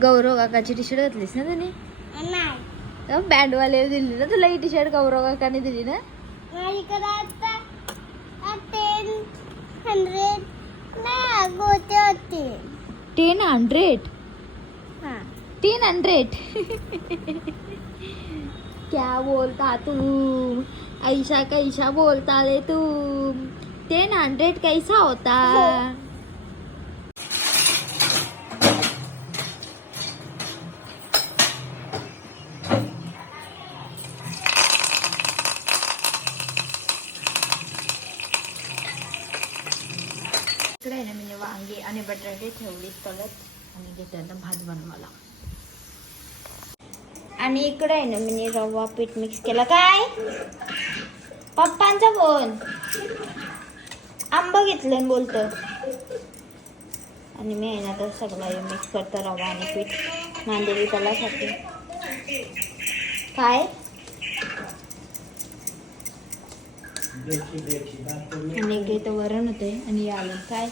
गौरव काकाची T shirt घातलीस ना नाही. बँडवाले दिली ना तुला ही टी शर्ट गौरव काकाने दिली ना? टेन हंड्रेड हा तीन हंड्रेड क्या बोलता तू? ऐसा कैसा बोलता रे तू? टेन हंड्रेड कैसा होता? इकडे आहे ना मी वांगी आणि बटाटे ठेवली तळत आणि घेते आता भात बनवायला. आणि इकडे आहे ना मी रवा पीठ मिक्स केला. काय? पप्पांचा फोन. आंबा घेतलं बोलतो. आणि मी आहे ना तर सगळं मिक्स करतो रवा आणि पीठ. मांदेली तलासाठी काय? आणि एकदा इथं वरण होते आणि आलं. काय?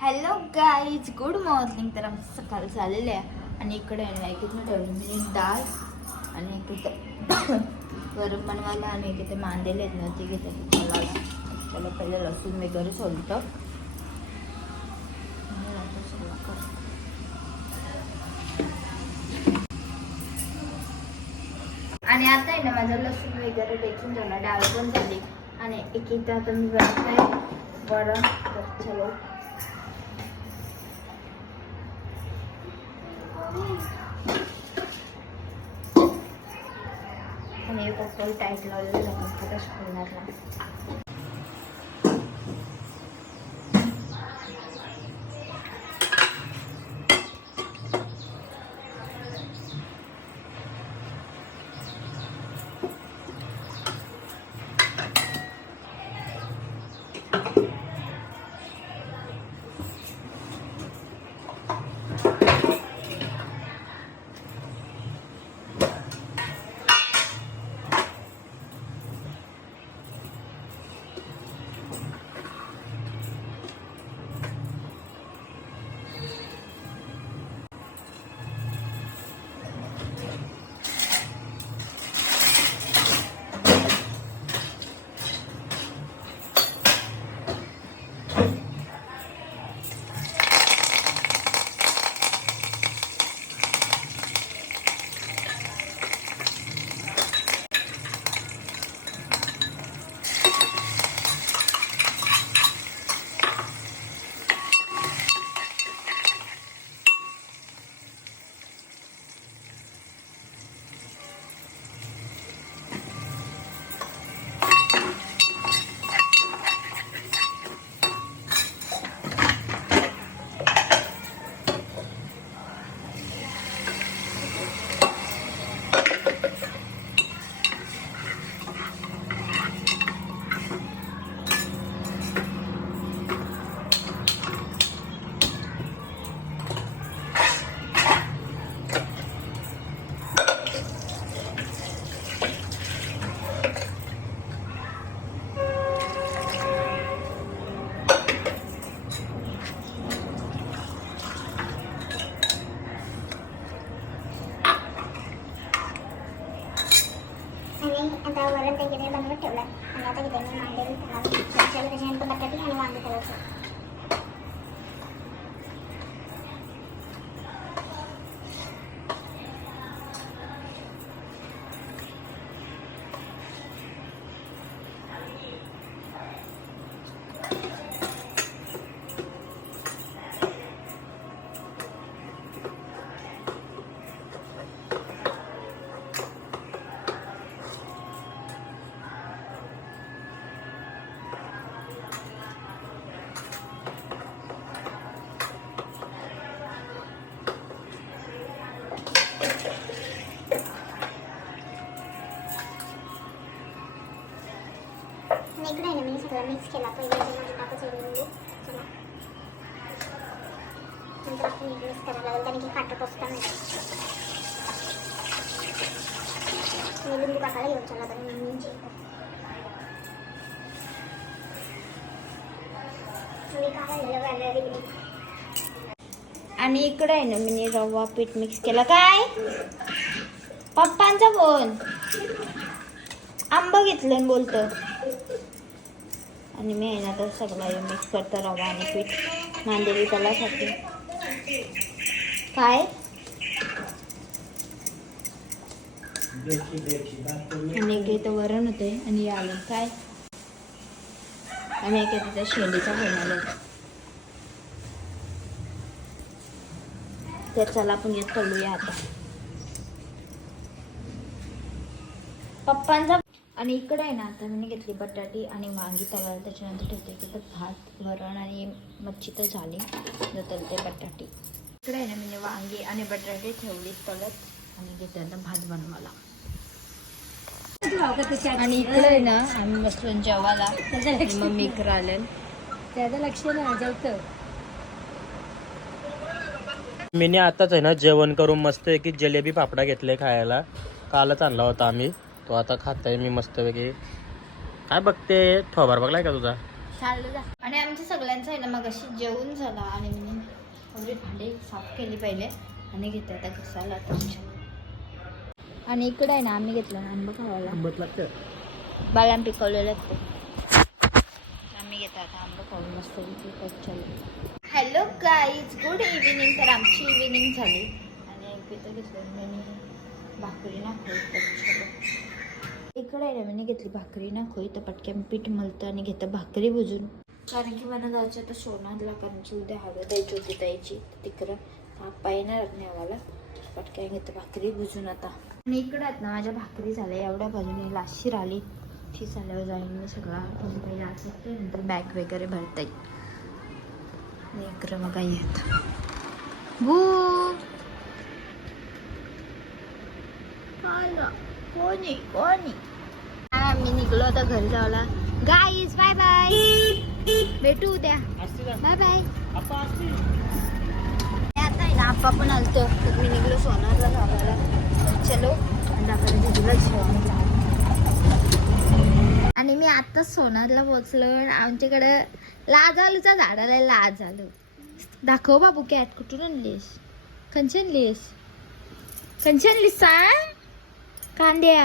हॅलो गाईज गुड मॉर्निंग तर आमचं सकाळ झालेलं आहे. आणि इकडे आहे ठेवली मी डाळ आणि तिथं इथं वरण बनवायला आणि तिथे इथे मांदेले आहेत ना ते त्याला पहिले लसूण वगैरे सोलतं आणि नंतर सगळं करतो. आणि आता आहे ना माझं लसूण वगैरे टेकून झालं डाळ पण झाली. आणि एक इथं आता मी बनवते. वरण तर चलो. आणि एक टाईट लावलेलं आहे वरण वगैरे बनवून ठेवलं. आणि आता इथे मी मांडेली त्याच्यावर त्याच्यानंतर बटाटे आणि वांगे करायचं आणि इकडे आहे ना मी सगळं मिक्स केला पहिले याच्यामध्ये टाकून लिंबू चला नंतर आपण मीठ मिक्स करायला लागेल कारण की फाटत असतं नाही मी लिंबू काकाला घेऊन चालला होता मम्मींची मी काय झालं वेगळं आणि इकडे आहे ना मी रवा पीठ मिक्स केला. काय? पप्पांचा फोन आंबा घेतलं बोलतो. आणि मी आहे ना तर सगळं मिक्स करतो रवा आणि पीठ. मांदेली त्यालासाठी काय? आणि एक इथं वरण होते आणि आलं. काय? आणि एक तिथं शेंडीचा फोन तर चला आपण येत करूया आता. पप्पांचा आणि इकडे आहे ना आता मी घेतली बटाटी आणि वांगी तळायला त्याच्यानंतर ठेवते की तर भात वरण आणि मच्छी तर झाली. नंतर ते बटाटी. इकडे आहे ना मी वांगी आणि बटाटी ठेवली तळत आणि घेतल्यानंतर भात बनवायला. आणि इकडे आहे ना आम्ही बसलो जेवायला. मम्मी इकडे आले त्याचं लक्ष नाही जेवतं मीने आताच आहे ना जेवण करून मस्त की जलेबी पापडा घेतले खायला. कालच आणला होता आम्ही. तो आता खाताय मी मस्त पैकी. काय बघते? थोबार बघलाय का तुझा? आणि आमचं सगळ्यांचं आहे ना मग अशी जेवण झाला आणि मी एवढी भांडी साफ केली पहिले. आणि घेते आता घसायला आता आमच्या. आणि इकडे आहे ना आम्ही घेतलं आंबा खावायला. आंबट लागतं बाळां पिकवलेलं आम्ही घेतो आता आंबा खाऊन मस्त हॅलो गाईज गुड इव्हिनिंग तर आमची इव्हिनिंग झाली. आणि एक पितं घेतलं. मी भाकरी ना खोई तर इकडे आहे ना मी घेतली भाकरी ना खोई तर पटक्यान पीठ मलतं आणि घेतं भाकरी भुजून. कारण की मला जायचं आता सोनारला कारण उद्या हवं द्यायची होती द्यायची तिकडं पापा येणार नाही आम्हाला पटक्यान घेतं भाकरी भुजून आता. आणि इकडे आहेत ना माझ्या भाकरी झाल्या. एवढ्या बाजूने लाशीर आली ती झाल्यावर जाईन मी सगळा. पण पहिले असं नंतर बॅग वगैरे भरता येईल. इकडं बघा येत भू. कोणी कोणी आम्ही निघलो आता घरी जायला. गाईज बाय बाय भेटू उद्या. बाय बाय आता आहे ना आप्पा पण आलतो. मी निघलो सोनारला जायला चलो. आणि आपण दिदीला जेवण आणि मी आताच सोनारला पोचलो आणि आमच्याकडं लाज आलूचा झाड आलाय लाज आलू दाखव बाबू कॅट कुठून आणलीस? कंची आणलीस कंची आणलीस सांग कांद्या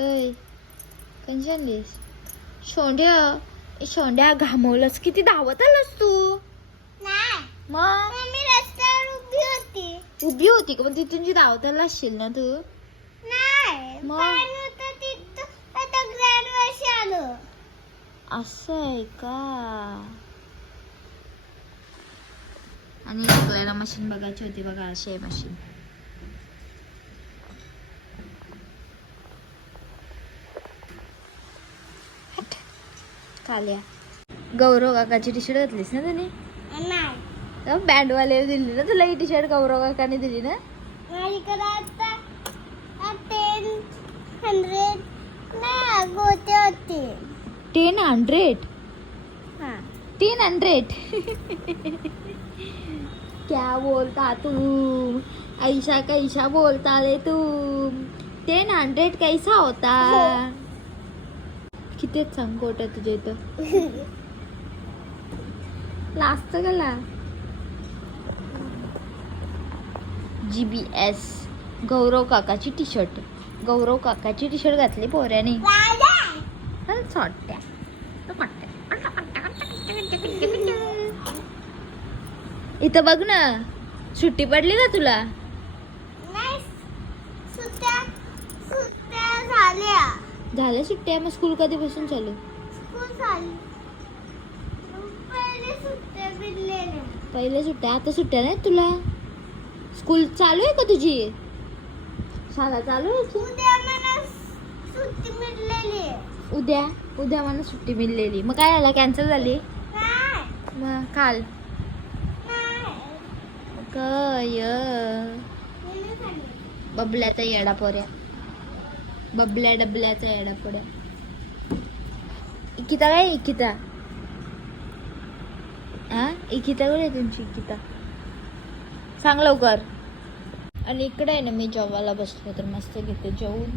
ऐ कंची आणलीस शोंड्या शोंड्या घामवलंस. किती धावत आलास तू? नाही. मग? मम्मी रस्त्यावर उभी होती. उभी होती का? पण तिथून जी धावत आला असशील ना तू? नाही. मग? पाणी होतं तिथं आता ग्रँड वर्षी आलो असं आहे का? आणि आपल्याला मशीन बघायची होती बघा अशी आहे मशीन काल्या. गौरव काकाची टी शर्ट घातलीस ना त्याने? बँडवाले दिली ना तुला ही टी शर्ट गौरव काकाने दिली ना? हंड्रेड होते. टेन हंड्रेड तीन हंड्रेड क्या बोलता तुम ऐसा कैसा बोलता रे तुम टेन हंड्रेड कैसा होता? किती आहेत सांग कोट तुझ्या इथं. लास्ट गला जी बी एस गौरव काकाची टी शर्ट गौरव काकाची टी शर्ट घातली पोऱ्याने. छोट्या इथं बघ ना सुट्टी पडली का तुला झाल्या सुट्ट्या मग स्कूल कधीपासून चालू पहिले सुट्ट्या आता सुट्ट्या नाही तुला स्कूल चालू आहे का तुझी शाळा चालू आहे? उद्या उद्या मला सुट्टी मिळलेली. मग काय झालं? कॅन्सल झाली? मग काल? कय बबल्याचा येडा पोऱ्या. बबल्या डबल्याचा येडा पोऱ्या. इकिता काय इकिता. हा इकिता कुठे तुमची इकिता? सांग लवकर. आणि इकडे आहे ना मी जेवायला बसलो तर मस्त घेते जेवून.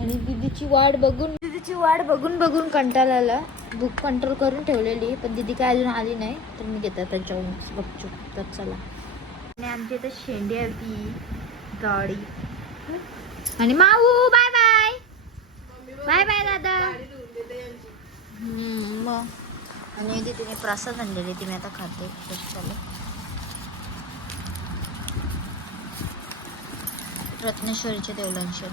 आणि दिदीची वाट बघून दिदीची वाट बघून बघून कंटाळा आला. बुक कंट्रोल करून ठेवलेली पण दिदी काय अजून आली नाही तर मी घेतात त्यांच्यावरून. जेवून तर चला. आणि आमच्या इथं शेंडी आहे ती गाडी आणि माऊ बाय बाय बाय बाय दादा. मग. आणि तिने प्रसाद आणलेली ती मी आता खाते. तर चला. रत्नेश्वरीच्या देवलांशी